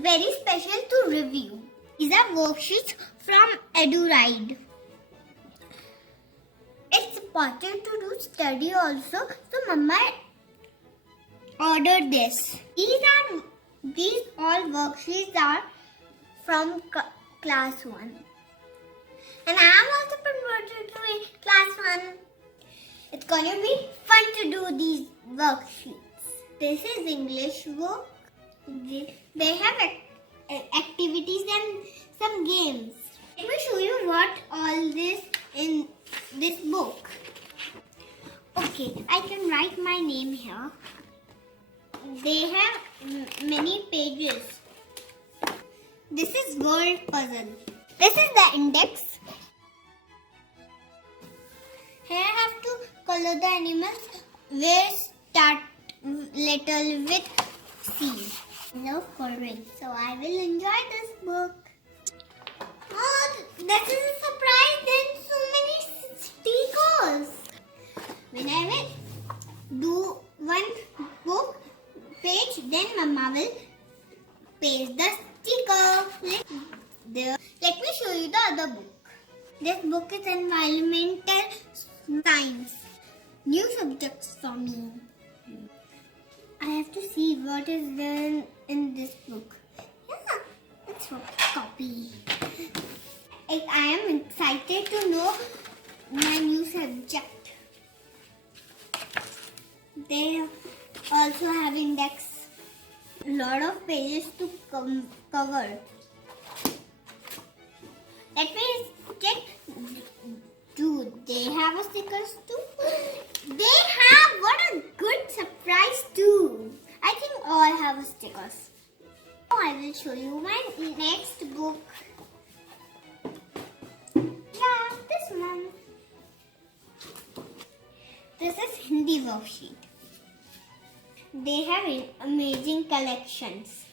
very special to review. These are worksheets from Edurite. It's important to do study also, so Mama ordered this. These all worksheets are from class 1. And I am also promoted to class 1. It's gonna be fun to do these worksheets. This is English book. They have activities and some games. Let me show you what all this in this book. Okay, I can write my name here. They have many pages. This is word puzzle. This is the index. Here I have to color the animals. We start letter with C. I love coloring, so I will enjoy this book. Oh, this is a surprise. There's so many stickers. When I will do one book page, then Mama will paste the sticker. Let me show you the other book. This book is environmental science. New subjects for me. I have to see what is there in this book. Yeah, it's for copy. I am excited to know my new subject. They also have index. A lot of pages to cover. Let me check. Do they have a stickers too? They have. What a good surprise too. I think all have stickers. Now I will show you my next book. Yeah, this one. This is Hindi worksheet. They have amazing collections.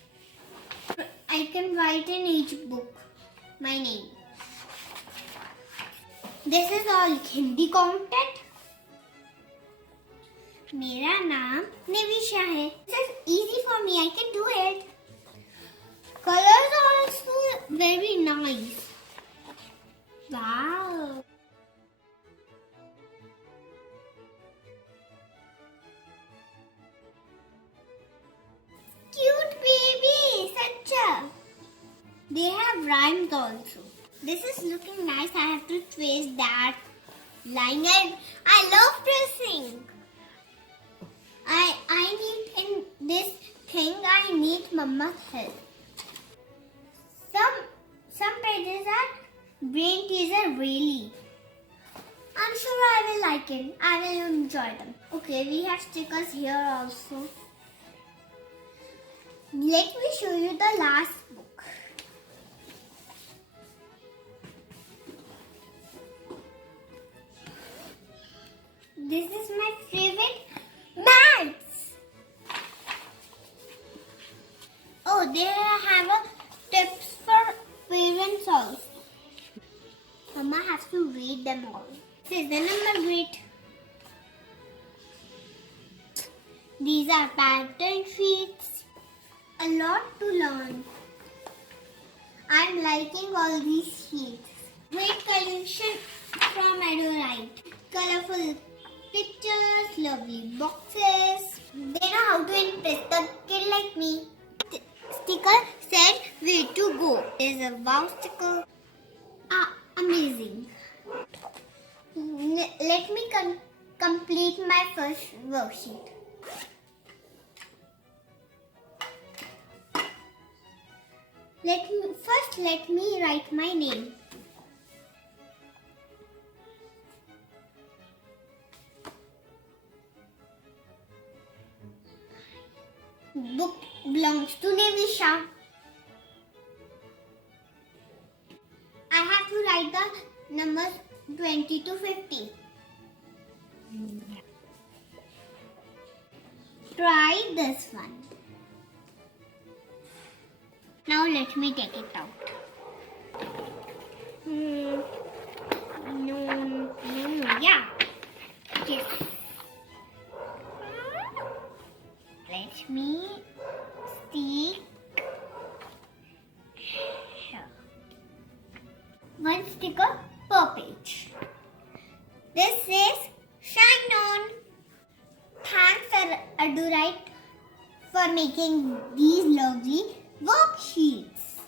I can write in each book my name. This is all Hindi content. मेरा नाम निविशा है. This is easy for me. I can do it. Colors are also very nice. Wow. Cute baby. Such a. They have rhymes also. This is looking nice. I have to trace that line. I love tracing. I need in this thing. I need Mama's help. Some pages are brain teaser really. I'm sure I will like it. I will enjoy them. Okay, we have stickers here also. Let me show you the last book. This is my favorite, maths. Oh, they have a tips for parents also. Mama has to read them all. This is the number grid. These are pattern sheets. A lot to learn. I'm liking all these sheets. Great collection from Edurite. Colorful pictures, lovely boxes. They know how to impress the kid like me. Sticker said where to go. There's a wow sticker. Amazing. Let me complete my first worksheet. Let me write my name. Book belongs to Nivisha. I have to write the numbers 20 to 50. Try this one. Now let me take it out. No, yeah. Yes. Let me stick sticker per page. This says Shine On. Thanks Edurite for making these lovely worksheets.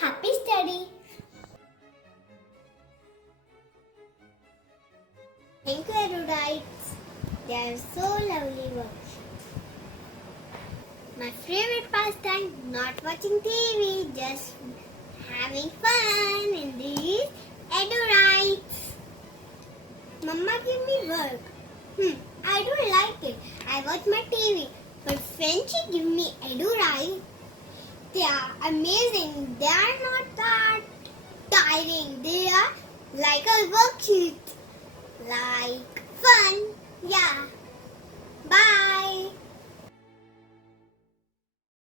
Happy study! Thank you Edurite. They are so lovely worksheets. My favorite pastime, not watching TV, just having fun in these Edurites. Mama give me work. I don't like it. I watch my TV. But when she give me Edurite, they are amazing. They are not that tiring. They are like a worksheet. Like fun. Yeah. Bye.